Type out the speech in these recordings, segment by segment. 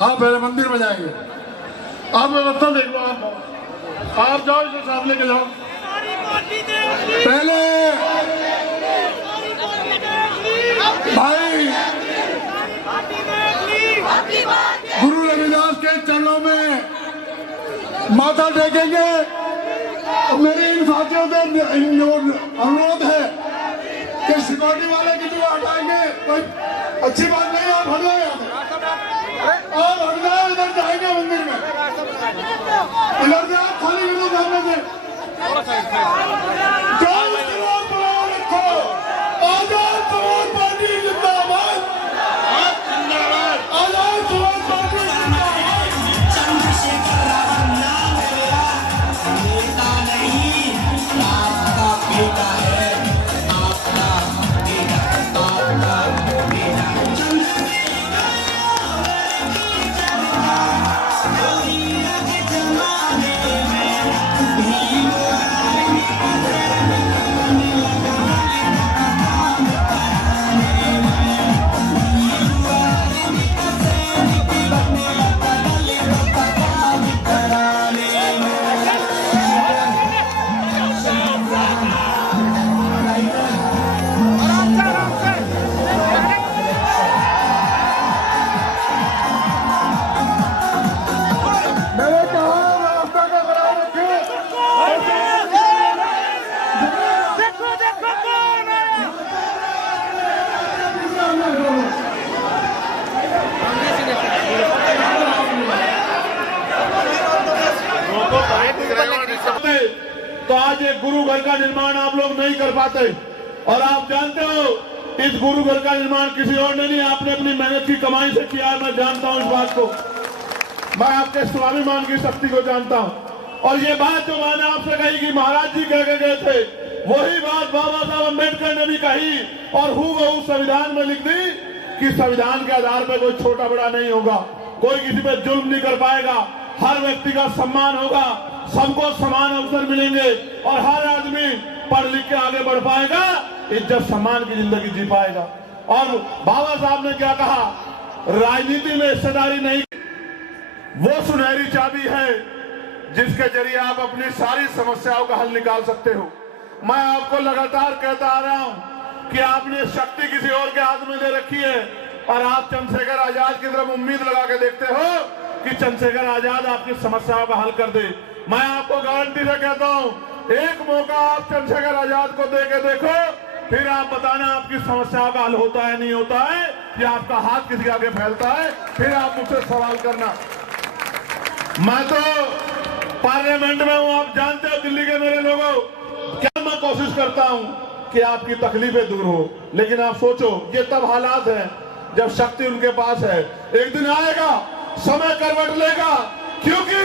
हाँ पहले मंदिर में जाएंगे। आप व्यवस्था देख लो। आप जाओ, इसे साथ लेके जाओ। पहले भाई गुरु रविदास के चरणों में माथा टेकेंगे। मेरे इन साथियों से अनुरोध है कि सिक्योरिटी वाले की जो हटाएंगे कोई अच्छी बात नहीं। आप हट जाए, आप हट जाए, इधर जाएंगे मंदिर में। इधर से आप खाली कर दो सामने से। आजाद समाज पार्टी जिंदाबाद, आजाद समाज पार्टी जिंदाबाद। चंद्रशेखर रावण नाम मेरा नेता नहीं, आपका बेटा है, आपका बेटा, आपका बेटा। चंद्रशेखर की चर्चा दुनिया के जमाने में भीम आर्मी की जर्नी लगाने काम कराने में, भीम आर्मी का सैनिक बनने लगा दलितों का काम कराने में। मैंने कहा रास्ता का बराबर रखे। तो आज एक गुरु घर का निर्माण आप लोग नहीं कर पाते। और आप जानते हो इस गुरु घर का निर्माण किसी और ने नहीं, आपने अपनी मेहनत की कमाई से किया। मैं जानता हूं इस बात को, मैं आपके स्वाभिमान की शक्ति को जानता हूं। और ये बात जो मैंने आपसे कही कि महाराज जी कह के गए थे, वही बात बाबा साहब अम्बेडकर ने भी कही और हूबहू संविधान में लिख दी कि संविधान के आधार पर कोई छोटा बड़ा नहीं होगा, कोई किसी पे जुल्म नहीं कर पाएगा, हर व्यक्ति का सम्मान होगा, सबको समान अवसर मिलेंगे और हर आदमी पढ़ लिख के आगे बढ़ पाएगा, इज्जत सम्मान की जिंदगी जी पाएगा। और बाबा साहब ने क्या कहा, राजनीति में हिस्सेदारी नहीं, वो सुनहरी चाबी है जिसके जरिए आप अपनी सारी समस्याओं का हल निकाल सकते हो। मैं आपको लगातार कहता आ रहा हूं कि आपने शक्ति किसी और के हाथ में दे रखी है और आप चंद्रशेखर आजाद की तरफ उम्मीद लगा के देखते हो कि चंद्रशेखर आजाद आपकी समस्याओं का हल कर दे। मैं आपको गारंटी से कहता हूं, एक मौका आप चंद्रशेखर आजाद को दे के देखो, फिर आप बताना आपकी समस्याओं का हल होता है नहीं होता है, या आपका हाथ किसी आगे फैलता है, फिर आप मुझसे सवाल करना। मैं तो पार्लियामेंट में हूं, आप जानते हो दिल्ली के मेरे लोगों, क्या मैं कोशिश करता हूं कि आपकी तकलीफें दूर हो। लेकिन आप सोचो, ये तब हालात है जब शक्ति उनके पास है। एक दिन आएगा, समय करवट लेगा, क्योंकि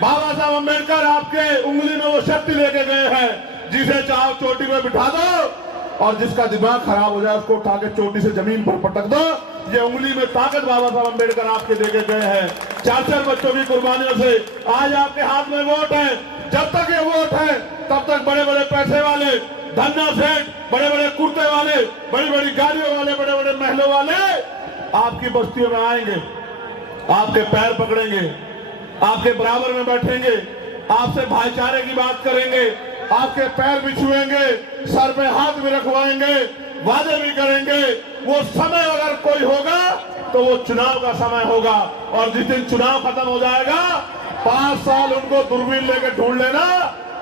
बाबा साहब अम्बेडकर आपके उंगली में वो शक्ति लेके गए हैं, जिसे चाहो चोटी में बिठा दो और जिसका दिमाग खराब हो जाए उसको उठा के चोटी से जमीन पर पटक दो। ये उंगली में ताकत बाबा साहब अम्बेडकर आपके देके गए हैं। 4-4 बच्चों की कुर्बानियों से आज आपके हाथ में वोट है। जब तक ये वोट है तब तक बड़े बड़े पैसे वाले, धन्ना सेठ, बड़े बड़े कुर्ते वाले, बड़ी बड़ी गाड़ियों वाले, बड़े बड़े महलों वाले आपकी बस्तियों में आएंगे, आपके पैर पकड़ेंगे, आपके बराबर में बैठेंगे, आपसे भाईचारे की बात करेंगे, आपके पैर भी छुएंगे, सर पे हाथ भी रखवाएंगे, वादे भी करेंगे। वो समय अगर कोई होगा तो वो चुनाव का समय होगा। और जिस दिन चुनाव खत्म हो जाएगा, 5 साल उनको दूरबीन लेके ढूंढ लेना,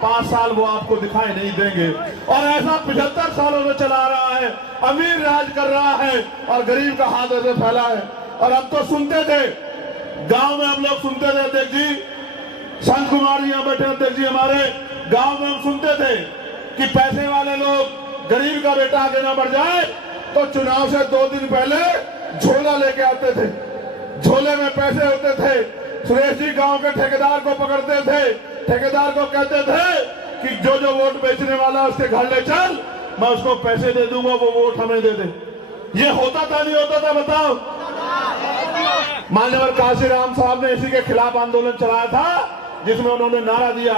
5 साल वो आपको दिखाई नहीं देंगे। और ऐसा 75 सालों से चला रहा है, अमीर राज कर रहा है और गरीब का हाथ ऐसे फैला है। और अब तो सुनते थे, गांव में हम लोग सुनते थे, अध्यक्ष जी, संत कुमार जी यहाँ बैठे अध्यक्ष जी, हमारे गांव में हम सुनते थे कि पैसे वाले लोग गरीब का बेटा आगे ना बढ़ जाए तो चुनाव से 2 दिन पहले झोला लेके आते थे, झोले में पैसे होते थे। सुरेश जी गांव के ठेकेदार को पकड़ते थे, ठेकेदार को कहते थे कि जो जो वोट बेचने वाला उसके घर ले चल, मैं उसको पैसे दे दूंगा, वो वोट हमें दे दे। ये होता था नहीं होता था, बताओ। मान्यवर काशीराम साहब ने इसी के खिलाफ आंदोलन चलाया था, जिसमें उन्होंने नारा दिया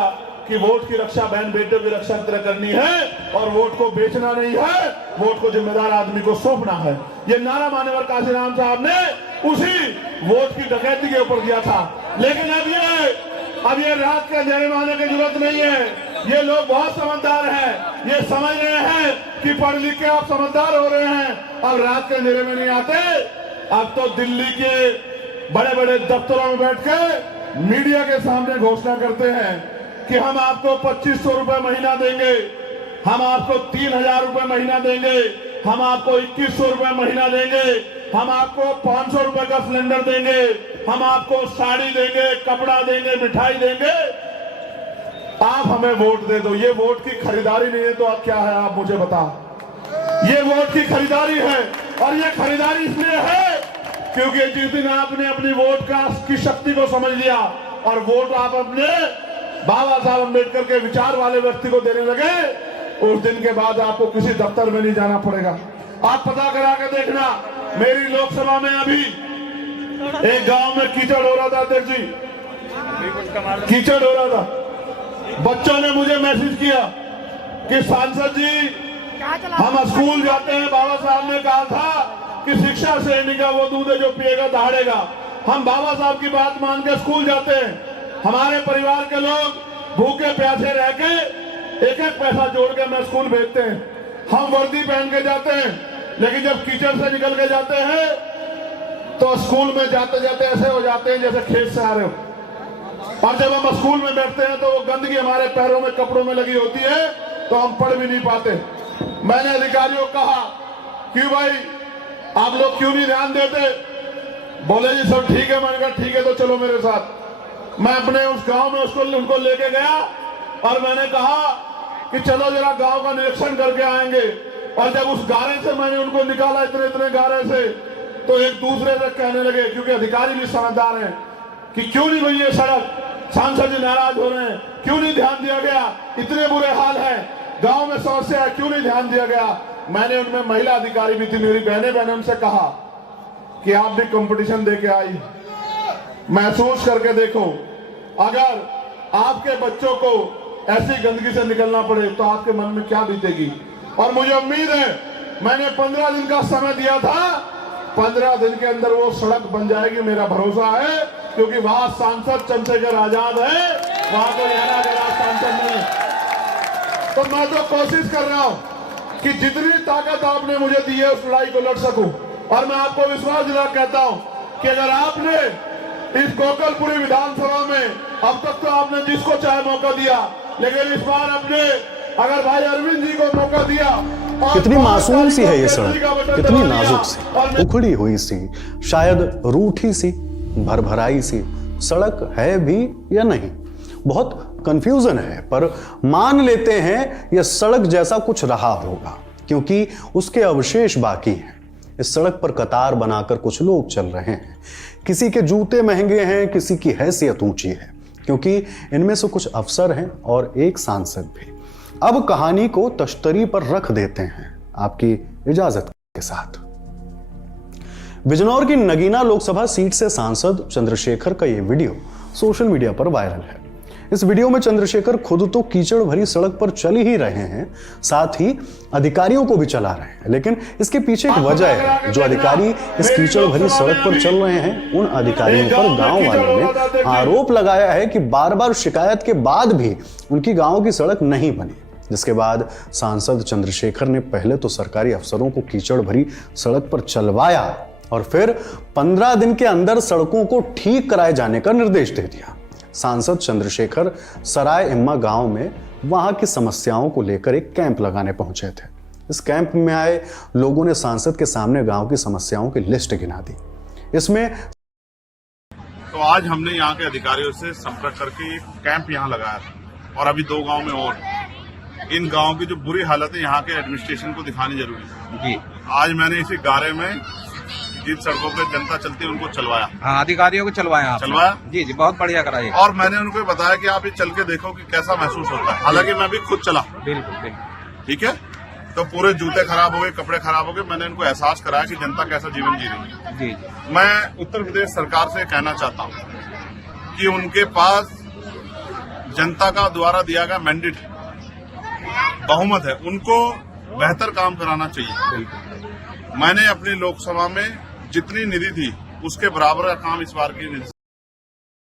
कि वोट की रक्षा बहन बेटे की रक्षा की तरह करनी है और वोट को बेचना नहीं है, वोट को जिम्मेदार आदमी को सौंपना है। ये नारा मान्यवर काशीराम साहब ने उसी वोट की डकैती के ऊपर दिया था। लेकिन अब ये रात के अंधेरे में आने की जरूरत नहीं है। ये लोग बहुत समझदार हैं, ये समझ रहे हैं कि पढ़ लिख के आप समझदार हो रहे हैं, अब रात के अंधेरे में नहीं आते। अब तो दिल्ली के बड़े बड़े दफ्तरों में बैठ के मीडिया के सामने घोषणा करते हैं कि हम आपको 2500 रुपए महीना देंगे, हम आपको 3000 रुपए महीना देंगे, हम आपको 2100 रुपए महीना देंगे, हम आपको 500 रुपए का सिलेंडर देंगे, हम आपको साड़ी देंगे, कपड़ा देंगे, मिठाई देंगे, आप हमें वोट दे दो। ये वोट की खरीदारी नहीं है तो अब क्या है, आप मुझे बताओ। ये वोट की खरीदारी है, और ये खरीदारी इसलिए है क्योंकि जिस दिन आपने अपनी वोट की शक्ति को समझ लिया और वोट आप अपने बाबा साहब अम्बेडकर के विचार वाले व्यक्ति को देने लगे, उस दिन के बाद आपको किसी दफ्तर में नहीं जाना पड़ेगा। आप पता करा के देखना, मेरी लोकसभा में अभी एक गांव में कीचड़ हो रहा था, अध्यक्ष जी, कीचड़ हो रहा था। बच्चों ने मुझे मैसेज किया कि सांसद जी हम स्कूल जाते हैं, बाबा साहब ने कहा था कि शिक्षा श्रेणी का वो दूध है जो पिएगा दहाड़ेगा। हम बाबा साहब की बात मान के स्कूल जाते हैं, हमारे परिवार के लोग भूखे प्यासे रह के एक एक पैसा जोड़ के मैं स्कूल भेजते हैं, हम वर्दी पहन के जाते हैं, लेकिन जब कीचड़ से निकल के जाते हैं तो स्कूल में जाते जाते ऐसे हो जाते हैं जैसे खेत से आ रहे हो। और जब हम स्कूल में बैठते हैं तो वो गंदगी हमारे पैरों में, कपड़ों में लगी होती है, तो हम पढ़ भी नहीं पाते। मैंने अधिकारियों को कहा कि भाई आप लोग क्यों नहीं ध्यान देते? बोले जी सब ठीक है। मैंने कहा ठीक है तो चलो मेरे साथ। मैं अपने उस गांव में उनको लेके गया और मैंने कहा कि चलो जरा गांव का निरीक्षण करके आएंगे। और जब उस गारे से मैंने उनको निकाला, इतने इतने गारे से, तो एक दूसरे से कहने लगे, क्योंकि अधिकारी भी समझदार हैं, कि क्यों नहीं भाई ये सड़क, सांसद जी नाराज हो रहे हैं, क्यों नहीं ध्यान दिया गया, इतने बुरे हाल है, गांव में समस्या है, क्यों नहीं ध्यान दिया गया। मैंने उनमें महिला अधिकारी भी थी, मेरी बहनें उनसे कहा कि आप भी कंपटीशन दे के आई, महसूस करके देखो, अगर आपके बच्चों को ऐसी गंदगी से निकलना पड़े तो आपके मन में क्या बीतेगी। और मुझे उम्मीद है, मैंने 15 दिन का समय दिया था, 15 दिन के अंदर वो सड़क बन जाएगी, मेरा भरोसा है, क्योंकि वहां सांसद चंद्रशेखर आजाद है, वहां कोई हरा गया सांसद नहीं। तो मैं तो कोशिश कर रहा हूं कि जितनी ताकत आपने मुझे दी है उस लड़ाई को लड़ सकूं। और मैं आपको विश्वास दिला कहता हूं कि अगर आपने इस गोकलपुरी विधानसभा में अब तक तो आपने जिसको चाहे मौका दिया, लेकिन इस बार आपने अगर भाई अरविंद जी को मौका दिया। कितनी मासूम सी है ये सड़क, कितनी नाजुक सी, उखड़ी हुई सी, शायद रूठी सी, भरभराई सी सड़क है भी या नहीं, बहुत कंफ्यूजन है। पर मान लेते हैं यह सड़क जैसा कुछ रहा होगा, क्योंकि उसके अवशेष बाकी हैं। इस सड़क पर कतार बनाकर कुछ लोग चल रहे हैं, किसी के जूते महंगे हैं, किसी की हैसियत ऊंची है, क्योंकि इनमें से कुछ अफसर हैं और एक सांसद भी। अब कहानी को तश्तरी पर रख देते हैं आपकी इजाजत के साथ। बिजनौर की नगीना लोकसभा सीट से सांसद चंद्रशेखर का यह वीडियो सोशल मीडिया पर वायरल है। इस वीडियो में चंद्रशेखर खुद तो कीचड़ भरी सड़क पर चल ही रहे हैं, साथ ही अधिकारियों को भी चला रहे हैं। लेकिन इसके पीछे एक वजह है, जो अधिकारी इस कीचड़ भरी सड़क पर चल रहे हैं, उन अधिकारियों पर गांव वालों ने आरोप लगाया है कि बार बार शिकायत के बाद भी उनकी गांव की सड़क नहीं बनी। जिसके बाद सांसद चंद्रशेखर ने पहले तो सरकारी अफसरों को कीचड़ भरी सड़क पर चलवाया और फिर 15 दिन के अंदर सड़कों को ठीक कराए जाने का निर्देश दे दिया। सांसद चंद्रशेखर सराय इम्मा गांव में वहां की समस्याओं को लेकर एक कैंप लगाने पहुंचे थे। इस कैंप में आए लोगों ने सांसद के सामने गांव की समस्याओं की लिस्ट गिना दी। इसमें तो आज हमने यहाँ के अधिकारियों से संपर्क करके एक कैंप यहाँ लगाया था, और अभी 2 गांव में और। इन गांव की जो बुरी हालत है यहाँ के एडमिनिस्ट्रेशन को दिखानी जरूरी है जी। आज मैंने इसी गारे में जिन सड़कों पे जनता चलती है उनको चलवाया। हाँ, अधिकारियों को चलवाया जी जी, बहुत बढ़िया कराइए। और मैंने उनको बताया कि आप ये चल के देखो कि कैसा महसूस होता है। हालांकि मैं भी खुद चला, बिल्कुल ठीक है, तो पूरे जूते खराब हो गए, कपड़े खराब हो गए। मैंने उनको एहसास कराया कि जनता कैसा जीवन जी रही है जी। मैं उत्तर प्रदेश सरकार से कहना चाहता हूँ कि उनके पास जनता का द्वारा दिया गया मैंडेट बहुमत है, उनको बेहतर काम कराना चाहिए। मैंने अपनी लोकसभा में जितनी निधि थी उसके बराबर का काम इस बार की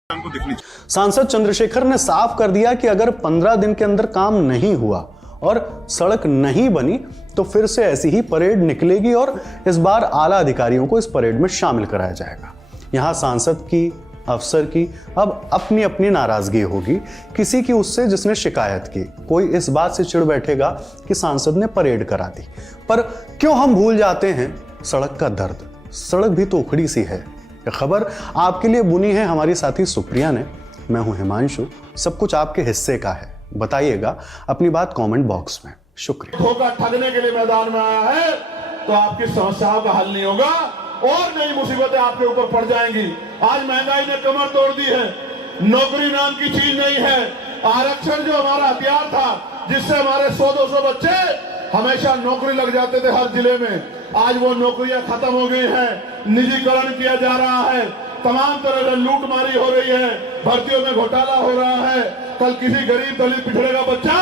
को दिखनी चाहिए। सांसद चंद्रशेखर ने साफ कर दिया कि अगर 15 दिन के अंदर काम नहीं हुआ और सड़क नहीं बनी तो फिर से ऐसी ही परेड निकलेगी और इस बार आला अधिकारियों को इस परेड में शामिल कराया जाएगा। यहां सांसद की, अफसर की अब अपनी अपनी नाराजगी होगी, किसी की उससे जिसने शिकायत की। कोई इस बात से चिढ़ बैठेगा कि सांसद ने परेड करा दी। पर क्यों हम भूल जाते हैं सड़क का दर्द? सड़क भी तो उखड़ी सी है। यह खबर आपके लिए बुनी है हमारी साथी सुप्रिया ने। मैं हूं हिमांशु। सब कुछ आपके हिस्से का है। बताइएगा अपनी बात कमेंट बॉक्स में। शुक्रिया। धोखा ठगने के लिए मैदान में आया है तो आपकी समस्याओं का हल नहीं होगा और नई मुसीबतें आपके ऊपर पड़ जाएंगी। आज महंगाई ने कमर तोड़ दी है। नौकरी नाम की चीज नहीं है। आरक्षण जो हमारा हथियार था, जिससे हमारे 100-200 बच्चे हमेशा नौकरी लग जाते थे हर जिले में, आज वो नौकरियां खत्म हो गई हैं। निजीकरण किया जा रहा है। तमाम तरह से लूटमारी हो रही है। भर्तियों में घोटाला हो रहा है। कल किसी गरीब दलित पिछड़े का बच्चा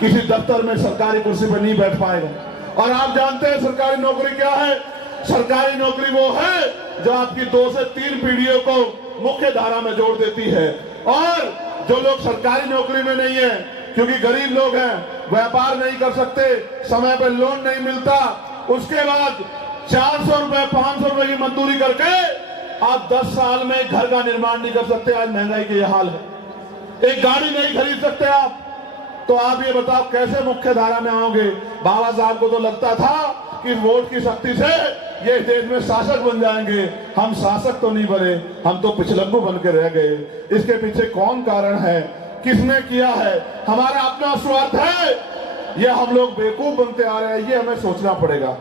किसी दफ्तर में सरकारी कुर्सी पर नहीं बैठ पाएगा। और आप जानते हैं सरकारी नौकरी क्या है? सरकारी नौकरी वो है जो आपकी 2 से 3 पीढ़ियों को मुख्य धारा में जोड़ देती है। और जो लोग सरकारी नौकरी में नहीं है, क्योंकि गरीब लोग हैं, व्यापार नहीं कर सकते, समय पर लोन नहीं मिलता, उसके बाद 400 रुपए 500 रुपए की मजदूरी करके आप 10 साल में घर का निर्माण नहीं कर सकते। आज महंगाई के यह हाल है। एक गाड़ी नहीं खरीद सकते आप, तो आप ये बताओ कैसे मुख्य धारा में आओगे? बाबा साहब को तो लगता था कि वोट की शक्ति से ये देश में शासक बन जाएंगे। हम शासक तो नहीं बने, हम तो पिछलग्गू बन के रह गए। इसके पीछे कौन कारण है? किसने किया है? हमारा अपना स्वार्थ है, ये हम लोग बेवकूफ बनते आ रहे हैं, ये हमें सोचना पड़ेगा।